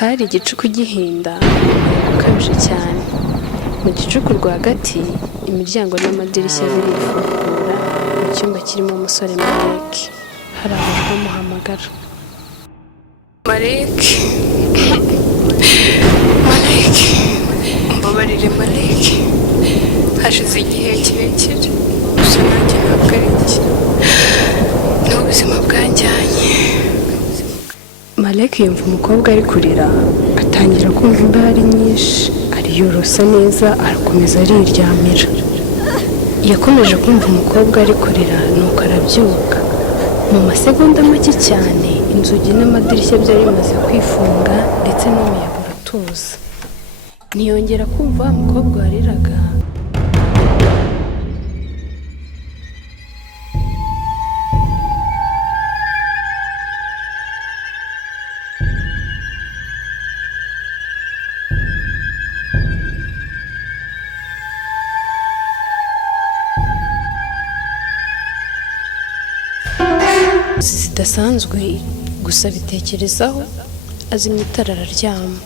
Hari igicuku gihinda ukabije cyane. Mu gicuku rwagati imiryango n'amadirishya birifungura mu cyumba kirimo umusore Malek. Hari abantu bamuhamagara. Malek, Malek, umbabarire Malek. Hashize igihe kirekire gusa nanjye ntabwo ari njye, ni ubuzima bwanjyanye. Malek yumva umukobwa ari kurira, atangira kumva imbaraga nyinshi, ariyorosa neza arakomeza ariryamira. Yakomeje kumva umukobwa ari kurira nuko arabyuka. Mu masegonda make cyane inzugi n'amadirishya byari bimaze kwifunga ndetse n'umuyaga uratuza. Ntiyongera kumva wa mukobwa wariraga. Zidasanzwe gusa bitekerezaho azimya itara araryama.